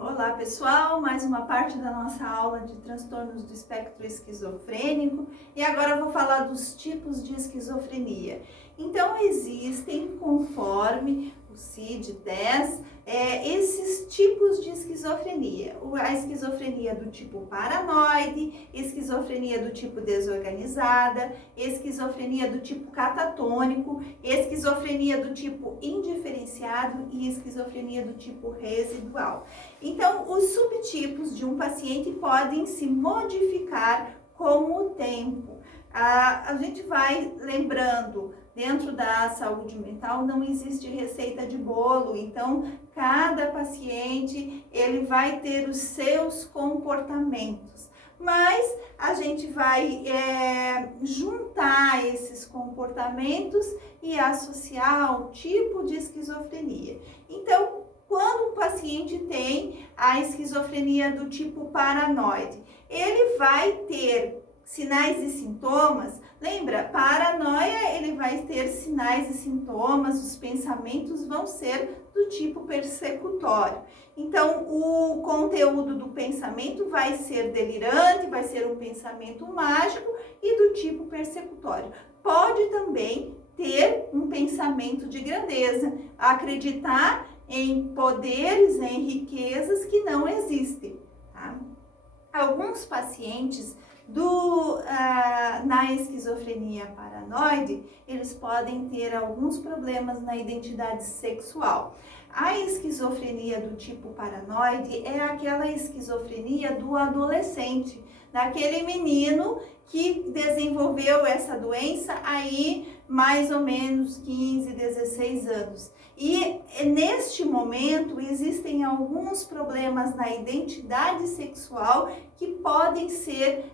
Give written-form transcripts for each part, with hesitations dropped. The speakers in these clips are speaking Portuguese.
Olá pessoal, mais uma parte da nossa aula de transtornos do espectro esquizofrênico e agora eu vou falar dos tipos de esquizofrenia. Então existem, conforme o CID-10, esses tipos de esquizofrenia. A esquizofrenia do tipo paranoide, esquizofrenia do tipo desorganizada, esquizofrenia do tipo catatônico, esquizofrenia do tipo indiferenciado e esquizofrenia do tipo residual. Então, os subtipos de um paciente podem se modificar com o tempo. A gente vai lembrando, dentro da saúde mental não existe receita de bolo, então cada paciente ele vai ter os seus comportamentos. Mas a gente vai juntar esses comportamentos e associar ao tipo de esquizofrenia. Então, quando um paciente tem a esquizofrenia do tipo paranoide, ele vai ter sinais e sintomas. Lembra, paranoia, ele vai ter sinais e sintomas, os pensamentos vão ser do tipo persecutório. Então, o conteúdo do pensamento vai ser delirante, vai ser um pensamento mágico e do tipo persecutório. Pode também ter um pensamento de grandeza, acreditar em poderes, em riquezas que não existem. Tá? Alguns pacientes na esquizofrenia paranoide, eles podem ter alguns problemas na identidade sexual. A esquizofrenia do tipo paranoide é aquela esquizofrenia do adolescente, daquele menino que desenvolveu essa doença aí mais ou menos 15, 16 anos. E neste momento existem alguns problemas na identidade sexual que podem ser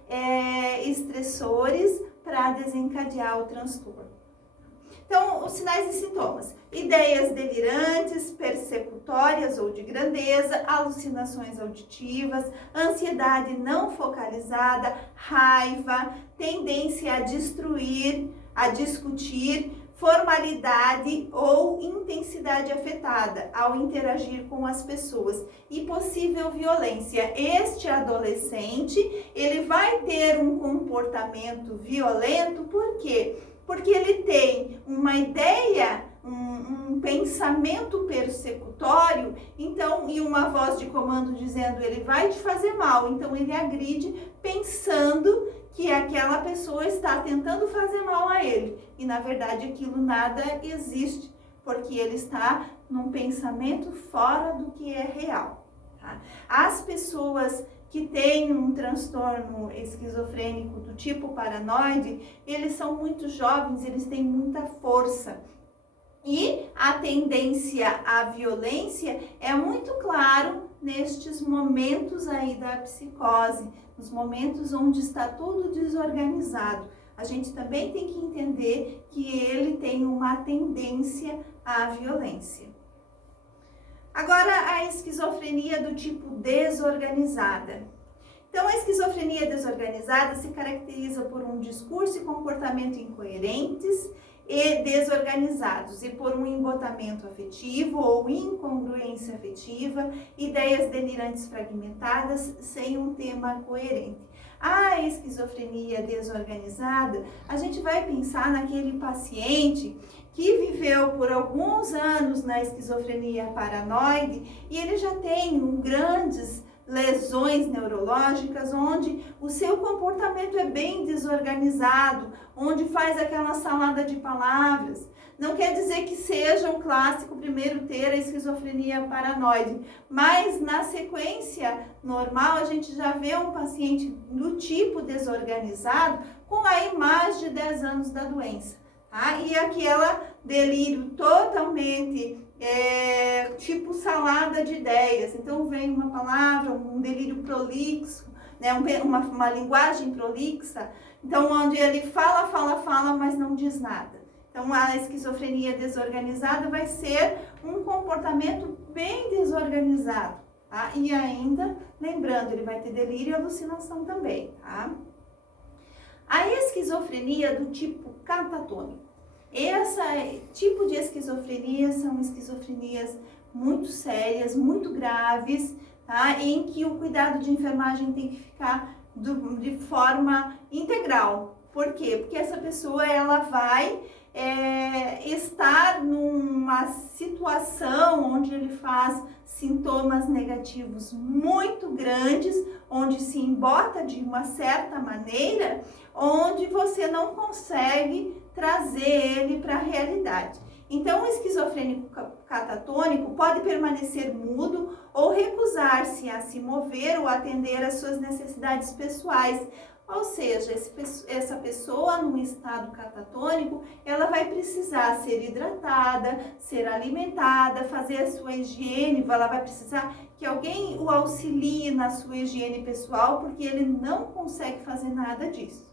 estressores para desencadear o transtorno. Então, os sinais e sintomas: ideias delirantes, persecutórias ou de grandeza, alucinações auditivas, ansiedade não focalizada, raiva, tendência a destruir, a discutir, formalidade ou intensidade afetada ao interagir com as pessoas e possível violência. Este adolescente, ele vai ter um comportamento violento, por quê? Porque ele tem uma ideia, um pensamento persecutório, então, e uma voz de comando dizendo ele vai te fazer mal, então ele agride pensando que aquela pessoa está tentando fazer mal a ele. E na verdade aquilo nada existe, porque ele está num pensamento fora do que é real. Tá? As pessoas que têm um transtorno esquizofrênico do tipo paranoide, eles são muito jovens, eles têm muita força. E a tendência à violência é muito claro nestes momentos aí da psicose, nos momentos onde está tudo desorganizado. A gente também tem que entender que ele tem uma tendência à violência. Agora, a esquizofrenia do tipo desorganizada. Então, a esquizofrenia desorganizada se caracteriza por um discurso e comportamento incoerentes e desorganizados e por um embotamento afetivo ou incongruência afetiva, ideias delirantes fragmentadas sem um tema coerente. A esquizofrenia desorganizada, a gente vai pensar naquele paciente que viveu por alguns anos na esquizofrenia paranoide e ele já tem grandes lesões neurológicas, onde o seu comportamento é bem desorganizado, onde faz aquela salada de palavras. Não quer dizer que seja o clássico primeiro ter a esquizofrenia paranoide, mas na sequência normal a gente já vê um paciente do tipo desorganizado com aí mais de 10 anos da doença. Tá? E aquela delírio totalmente tipo salada de ideias. Então vem uma palavra, um delírio prolixo, né? uma linguagem prolixa, então onde ele fala, mas não diz nada. Então a esquizofrenia desorganizada vai ser um comportamento bem desorganizado. Tá? E ainda, lembrando, ele vai ter delírio e alucinação também. Tá? A esquizofrenia do tipo catatônico. Esse tipo de esquizofrenia são esquizofrenias muito sérias, muito graves, tá? Em que o cuidado de enfermagem tem que ficar de forma integral. Por quê? Porque essa pessoa ela vai estar numa situação onde ele faz sintomas negativos muito grandes, onde se embota de uma certa maneira, onde você não consegue trazer ele para a realidade. Então, o esquizofrênico catatônico pode permanecer mudo ou recusar-se a se mover ou atender às suas necessidades pessoais. Ou seja, essa pessoa num estado catatônico, ela vai precisar ser hidratada, ser alimentada, fazer a sua higiene, ela vai precisar que alguém o auxilie na sua higiene pessoal, porque ele não consegue fazer nada disso.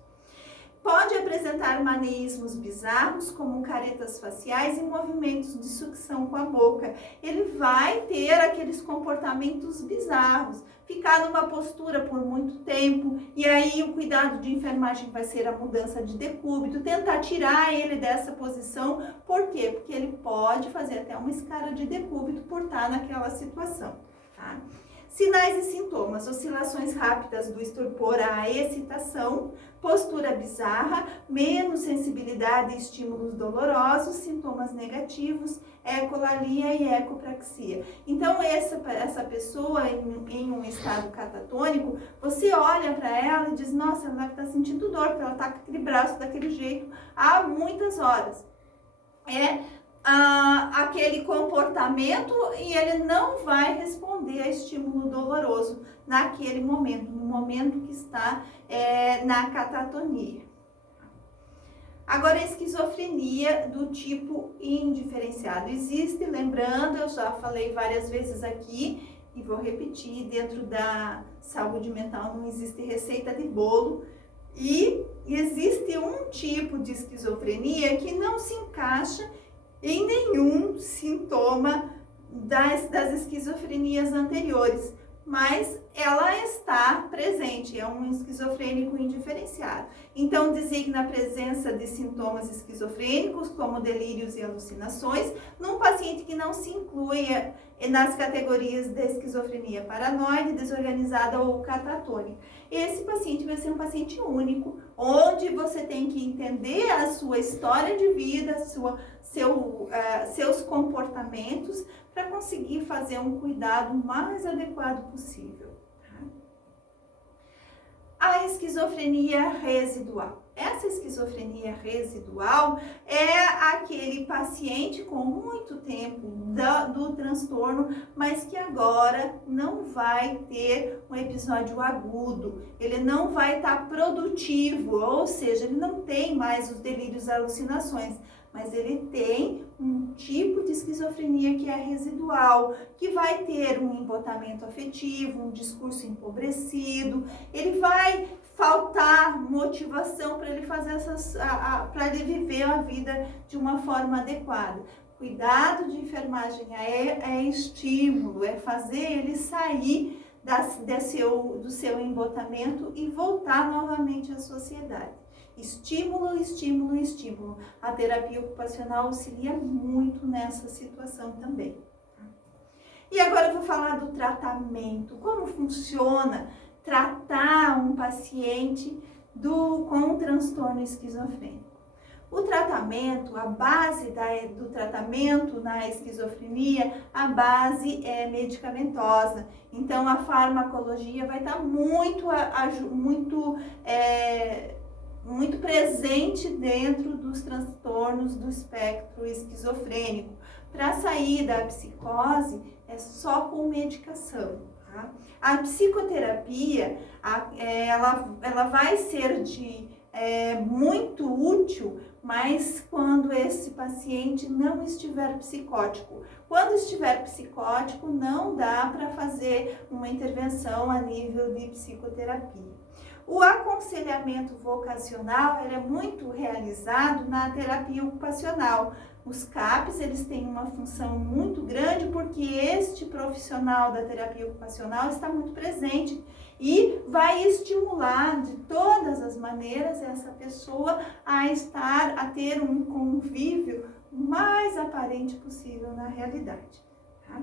Pode apresentar maneísmos bizarros, como caretas faciais e movimentos de sucção com a boca. Ele vai ter aqueles comportamentos bizarros, ficar numa postura por muito tempo, e aí o cuidado de enfermagem vai ser a mudança de decúbito, tentar tirar ele dessa posição. Por quê? Porque ele pode fazer até uma escara de decúbito por estar naquela situação, tá? Sinais e sintomas: oscilações rápidas do estupor à excitação, postura bizarra, menos sensibilidade a estímulos dolorosos, sintomas negativos, ecolalia e ecopraxia. Então, essa pessoa em um estado catatônico, você olha para ela e diz, nossa, ela está sentindo dor, porque ela está com aquele braço daquele jeito há muitas horas. Aquele comportamento e ele não vai responder a estímulo doloroso naquele momento, no momento que está na catatonia. Agora, a esquizofrenia do tipo indiferenciado existe, lembrando, eu já falei várias vezes aqui e vou repetir, dentro da saúde mental não existe receita de bolo e existe um tipo de esquizofrenia que não se encaixa em nenhum sintoma das esquizofrenias anteriores, mas ela está presente, é um esquizofrênico indiferenciado. Então, designa a presença de sintomas esquizofrênicos, como delírios e alucinações, num paciente que não se inclui nas categorias de esquizofrenia paranoide, desorganizada ou catatônica. Esse paciente vai ser um paciente único, onde você tem que entender a sua história de vida, seus comportamentos, para conseguir fazer um cuidado mais adequado possível. A esquizofrenia residual. Essa esquizofrenia residual é aquele paciente com muito tempo do transtorno, mas que agora não vai ter um episódio agudo, ele não vai estar produtivo, ou seja, ele não tem mais os delírios e alucinações, mas ele tem um tipo de esquizofrenia que é residual, que vai ter um embotamento afetivo, um discurso empobrecido, ele vai faltar motivação para ele fazer para ele viver a vida de uma forma adequada. Cuidado de enfermagem é estímulo, é fazer ele sair do seu embotamento e voltar novamente à sociedade. Estímulo, estímulo, estímulo. A terapia ocupacional auxilia muito nessa situação também. E agora eu vou falar do tratamento. Como funciona tratar um paciente com transtorno esquizofrênico? O tratamento, a base do tratamento na esquizofrenia, a base é medicamentosa. Então, a farmacologia vai estar muito presente dentro dos transtornos do espectro esquizofrênico. Para sair da psicose, é só com medicação. Tá? A psicoterapia, ela vai ser muito útil, mas quando esse paciente não estiver psicótico. Quando estiver psicótico, não dá para fazer uma intervenção a nível de psicoterapia. O aconselhamento vocacional é muito realizado na terapia ocupacional. Os CAPs, eles têm uma função muito grande porque este profissional da terapia ocupacional está muito presente e vai estimular de todas as maneiras essa pessoa a ter um convívio mais aparente possível na realidade. Tá?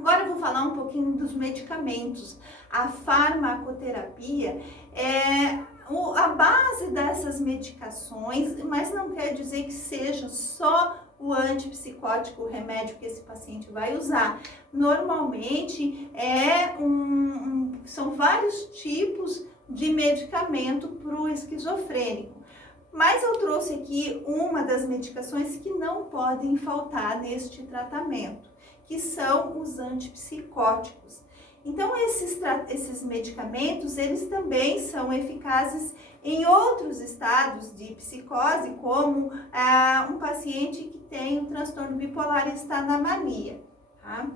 Agora eu vou falar um pouquinho dos medicamentos. A farmacoterapia é a base dessas medicações, mas não quer dizer que seja só o antipsicótico, o remédio que esse paciente vai usar. Normalmente são vários tipos de medicamento para o esquizofrênico. Mas eu trouxe aqui uma das medicações que não podem faltar neste tratamento, que são os antipsicóticos. Então, esses medicamentos, eles também são eficazes em outros estados de psicose, como um paciente que tem um transtorno bipolar e está na mania. Tá?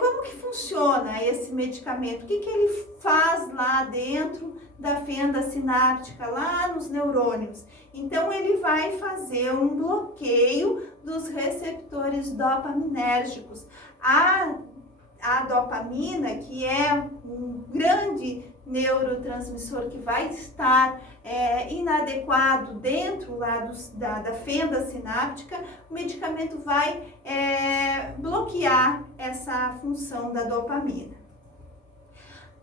Como que funciona esse medicamento? O que ele faz lá dentro da fenda sináptica, lá nos neurônios? Então, ele vai fazer um bloqueio dos receptores dopaminérgicos. A dopamina, que é um grande neurotransmissor que vai estar inadequado dentro lá da fenda sináptica, o medicamento vai bloquear essa função da dopamina.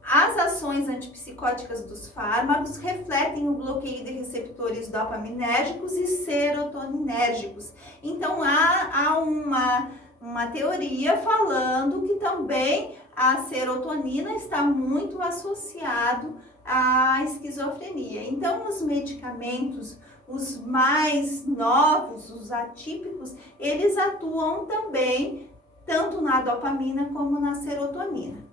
As ações antipsicóticas dos fármacos refletem o bloqueio de receptores dopaminérgicos e serotoninérgicos. Então, há uma teoria falando que também a serotonina está muito associado à esquizofrenia. Então, os medicamentos, os mais novos, os atípicos, eles atuam também tanto na dopamina como na serotonina.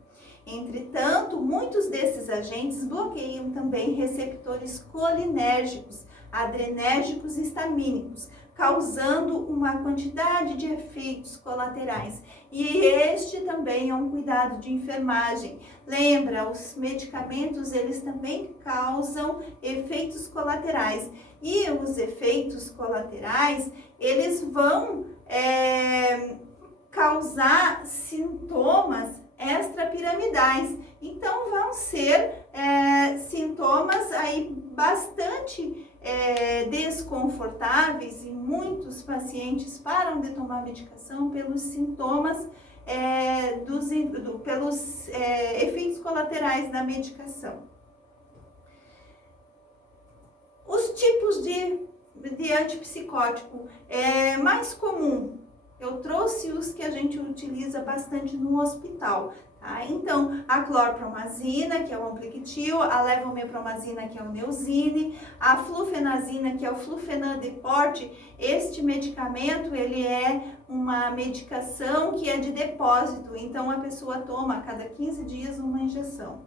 Entretanto, muitos desses agentes bloqueiam também receptores colinérgicos, adrenérgicos e histamínicos, causando uma quantidade de efeitos colaterais. E este também é um cuidado de enfermagem. Lembra, os medicamentos, eles também causam efeitos colaterais. E os efeitos colaterais, eles vão causar sintomas extrapiramidais. Então, vão ser sintomas aí bastante desconfortáveis, e muitos pacientes param de tomar medicação pelos sintomas, pelos efeitos colaterais da medicação. Os tipos de antipsicótico mais comum, eu trouxe os que a gente utiliza bastante no hospital. Então, a clorpromazina, que é o Ampliquitil, a levomepromazina, que é o Neosine, a flufenazina, que é o Flufenandeport. Este medicamento, ele é uma medicação que é de depósito, então a pessoa toma a cada 15 dias uma injeção.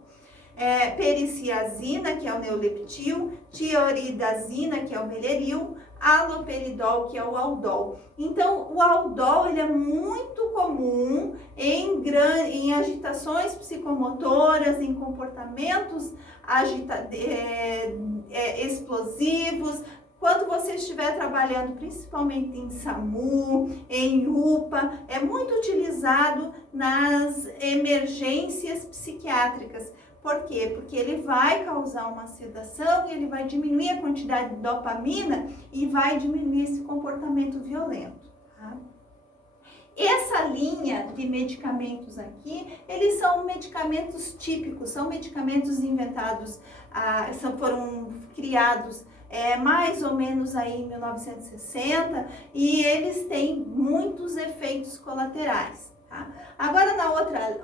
Periciazina, que é o Neuleptil, tioridazina, que é o Meleril, aloperidol, que é o Aldol. Então, o Aldol, ele é muito comum em agitações psicomotoras, em comportamentos explosivos. Quando você estiver trabalhando principalmente em SAMU, em UPA, é muito utilizado nas emergências psiquiátricas. Por quê? Porque ele vai causar uma sedação e ele vai diminuir a quantidade de dopamina e vai diminuir esse comportamento violento. Tá? Essa linha de medicamentos aqui, eles são medicamentos típicos, são medicamentos inventados, foram criados mais ou menos aí em 1960, e eles têm muitos efeitos colaterais. Tá? Agora, na outra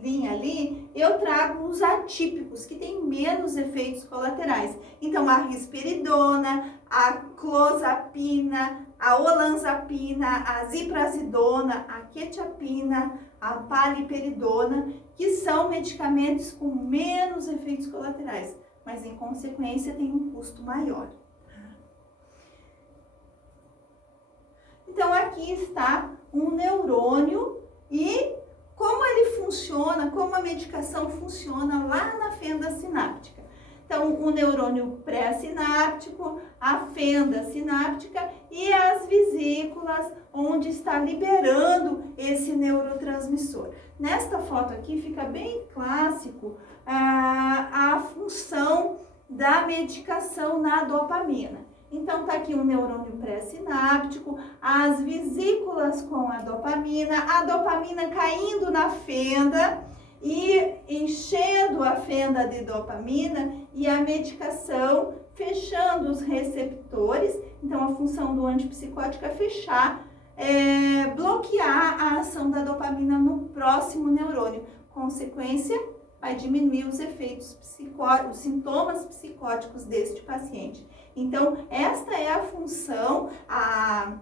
linha ali, eu trago os atípicos, que têm menos efeitos colaterais. Então, a risperidona, a clozapina, a olanzapina, a ziprasidona, a quetiapina, a paliperidona, que são medicamentos com menos efeitos colaterais, mas em consequência tem um custo maior. Então, aqui está um neurônio e como ele funciona, como a medicação funciona lá na fenda sináptica. Então, o neurônio pré-sináptico, a fenda sináptica e as vesículas, onde está liberando esse neurotransmissor. Nesta foto aqui fica bem clássico a função da medicação na dopamina. Então, tá aqui um neurônio pré-sináptico, as vesículas com a dopamina caindo na fenda e enchendo a fenda de dopamina e a medicação fechando os receptores. Então, a função do antipsicótico é fechar, bloquear a ação da dopamina no próximo neurônio. Consequência, vai diminuir os efeitos os sintomas psicóticos deste paciente. Então, esta é a função, a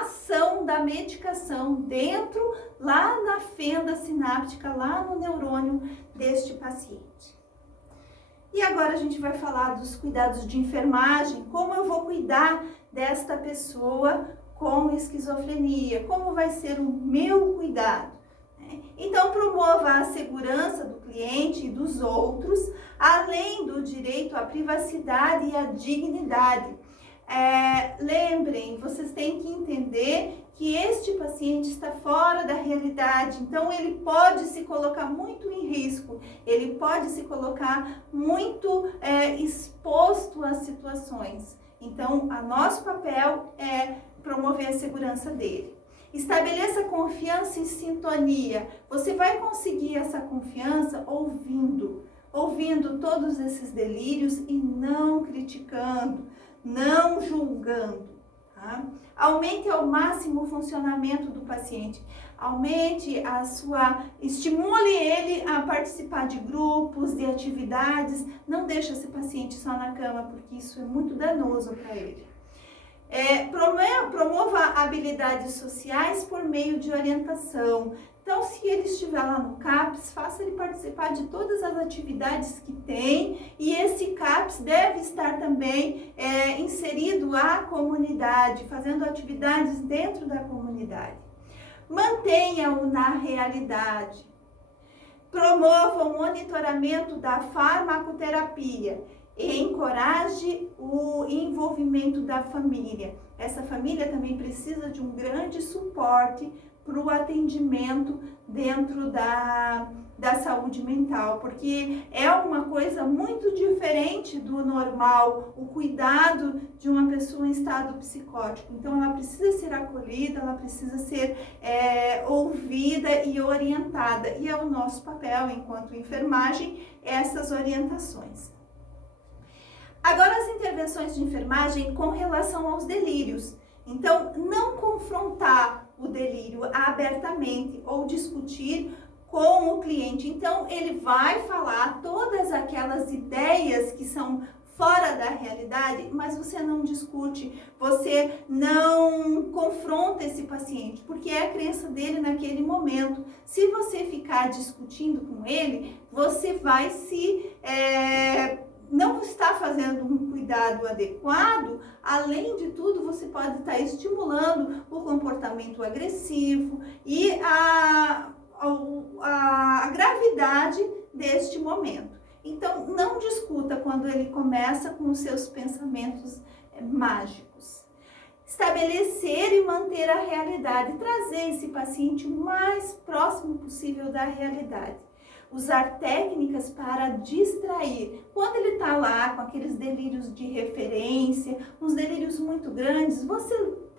ação da medicação dentro, lá na fenda sináptica, lá no neurônio deste paciente. E agora a gente vai falar dos cuidados de enfermagem, como eu vou cuidar desta pessoa com esquizofrenia, como vai ser o meu cuidado. Então, promova a segurança do cliente e dos outros, além do direito à privacidade e à dignidade. Lembrem, vocês têm que entender que este paciente está fora da realidade, então ele pode se colocar muito em risco, ele pode se colocar muito exposto às situações. Então, o nosso papel é promover a segurança dele. Estabeleça confiança e sintonia. Você vai conseguir essa confiança ouvindo todos esses delírios e não criticando, não julgando. Tá? Aumente ao máximo o funcionamento do paciente. Estimule ele a participar de grupos, de atividades. Não deixe esse paciente só na cama, porque isso é muito danoso para ele. Promova habilidades sociais por meio de orientação. Então, se ele estiver lá no CAPS, faça ele participar de todas as atividades que tem, e esse CAPS deve estar também inserido à comunidade, fazendo atividades dentro da comunidade. Mantenha-o na realidade. Promova o monitoramento da farmacoterapia. E encoraje o envolvimento da família. Essa família também precisa de um grande suporte para o atendimento dentro da saúde mental, porque é uma coisa muito diferente do normal, o cuidado de uma pessoa em estado psicótico. Então, ela precisa ser acolhida, ela precisa ser ouvida e orientada. E é o nosso papel, enquanto enfermagem, essas orientações. Agora, as intervenções de enfermagem com relação aos delírios. Então, não confrontar o delírio abertamente ou discutir com o cliente. Então, ele vai falar todas aquelas ideias que são fora da realidade, mas você não discute, você não confronta esse paciente, porque é a crença dele naquele momento. Se você ficar discutindo com ele, você vai não está fazendo um cuidado adequado. Além de tudo, você pode estar estimulando o comportamento agressivo e a gravidade deste momento. Então, não discuta quando ele começa com os seus pensamentos mágicos. Estabelecer e manter a realidade, trazer esse paciente o mais próximo possível da realidade. Usar técnicas para distrair. Quando ele está lá com aqueles delírios de referência, uns delírios muito grandes, você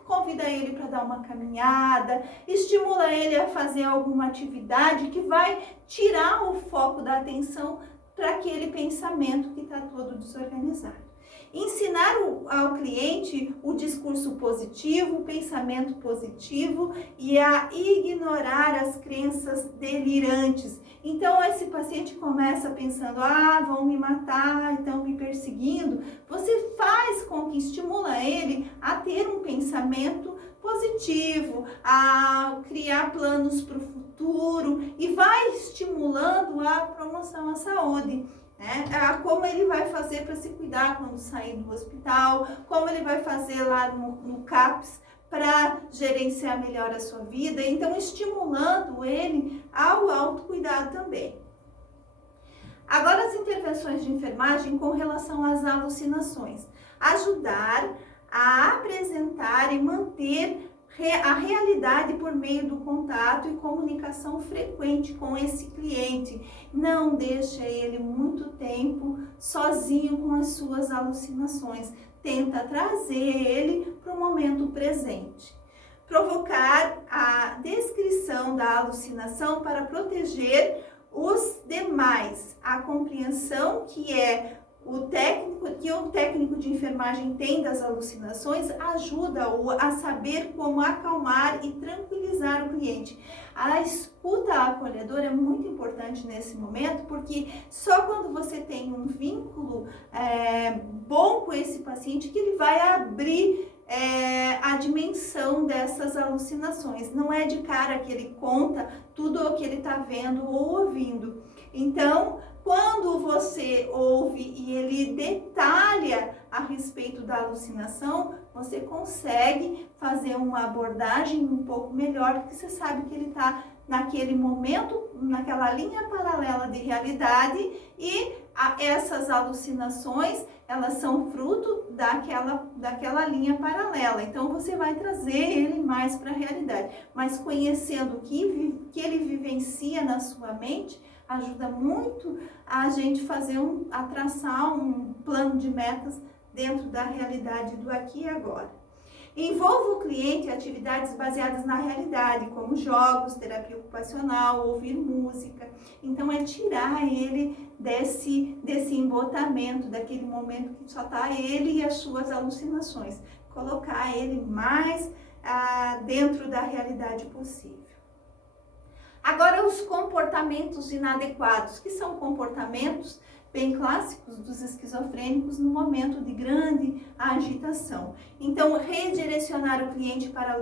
convida ele para dar uma caminhada, estimula ele a fazer alguma atividade que vai tirar o foco da atenção para aquele pensamento que está todo desorganizado. Ensinar ao cliente o discurso positivo, o pensamento positivo e a ignorar as crenças delirantes. Então, esse paciente começa pensando, vão me matar, estão me perseguindo. Você faz com que estimula ele a ter um pensamento positivo, a criar planos para o futuro e vai estimulando a promoção à saúde. Como ele vai fazer para se cuidar quando sair do hospital, como ele vai fazer lá no CAPS para gerenciar melhor a sua vida. Então, estimulando ele ao autocuidado também. Agora, as intervenções de enfermagem com relação às alucinações. Ajudar a apresentar e manter a realidade por meio do contato e comunicação frequente com esse cliente. Não deixa ele muito tempo sozinho com as suas alucinações. Tenta trazer ele para o momento presente. Provocar a descrição da alucinação para proteger os demais. A compreensão que o técnico de enfermagem tem das alucinações ajuda-o a saber como acalmar e tranquilizar o cliente. A escuta acolhedora é muito importante nesse momento, porque só quando você tem um vínculo bom com esse paciente que ele vai abrir a dimensão dessas alucinações. Não é de cara que ele conta tudo o que ele está vendo ou ouvindo. Então, quando você ouve e ele detalha a respeito da alucinação, você consegue fazer uma abordagem um pouco melhor, porque você sabe que ele está naquele momento, naquela linha paralela de realidade, e essas alucinações, elas são fruto daquela linha paralela. Então, você vai trazer ele mais para a realidade. Mas conhecendo o que ele vivencia na sua mente, ajuda muito a gente a traçar um plano de metas dentro da realidade do aqui e agora. Envolva o cliente em atividades baseadas na realidade, como jogos, terapia ocupacional, ouvir música. Então, é tirar ele desse embotamento, daquele momento que só está ele e as suas alucinações. Colocar ele mais dentro da realidade possível. Agora, os comportamentos inadequados, que são comportamentos bem clássicos dos esquizofrênicos no momento de grande agitação. Então, redirecionar o cliente para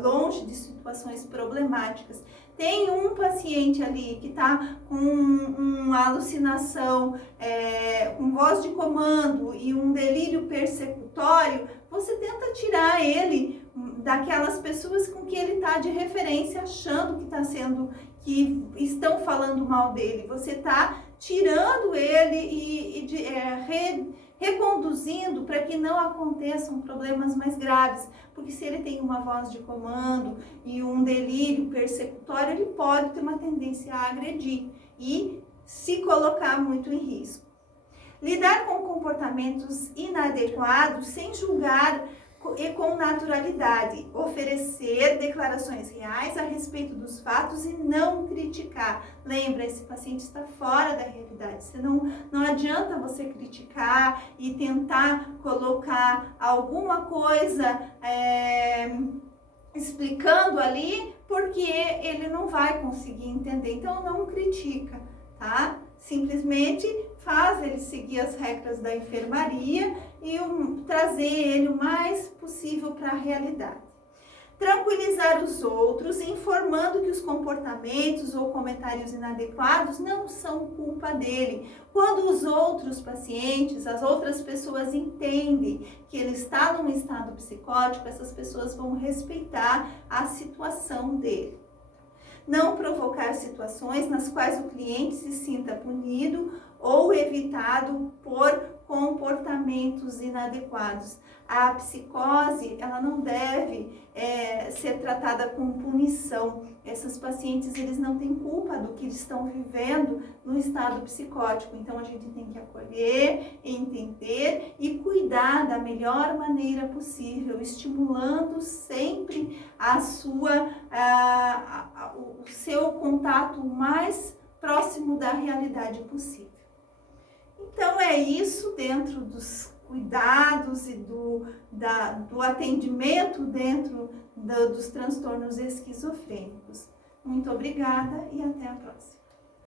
longe de situações problemáticas. Tem um paciente ali que está com uma alucinação, com voz de comando e um delírio persecutório, você tenta tirar ele daquelas pessoas com que ele está de referência, achando que estão falando mal dele. Você está tirando ele e reconduzindo para que não aconteçam problemas mais graves. Porque se ele tem uma voz de comando e um delírio persecutório, ele pode ter uma tendência a agredir e se colocar muito em risco. Lidar com comportamentos inadequados sem julgar e com naturalidade, oferecer declarações reais a respeito dos fatos e não criticar. Lembra, esse paciente está fora da realidade. Não adianta você criticar e tentar colocar alguma coisa explicando ali, porque ele não vai conseguir entender. Então, não critica, tá? Simplesmente faz ele seguir as regras da enfermaria e trazer ele o mais possível para a realidade. Tranquilizar os outros, informando que os comportamentos ou comentários inadequados não são culpa dele. Quando os outros pacientes, as outras pessoas entendem que ele está num estado psicótico, essas pessoas vão respeitar a situação dele. Não provocar situações nas quais o cliente se sinta punido ou evitado por comportamentos inadequados. A psicose, ela não deve ser tratada com punição. Esses pacientes, eles não têm culpa do que eles estão vivendo no estado psicótico. Então, a gente tem que acolher, entender e cuidar da melhor maneira possível, estimulando sempre o seu contato mais próximo da realidade possível. Então, é isso dentro dos cuidados e do atendimento dentro dos transtornos esquizofrênicos. Muito obrigada e até a próxima.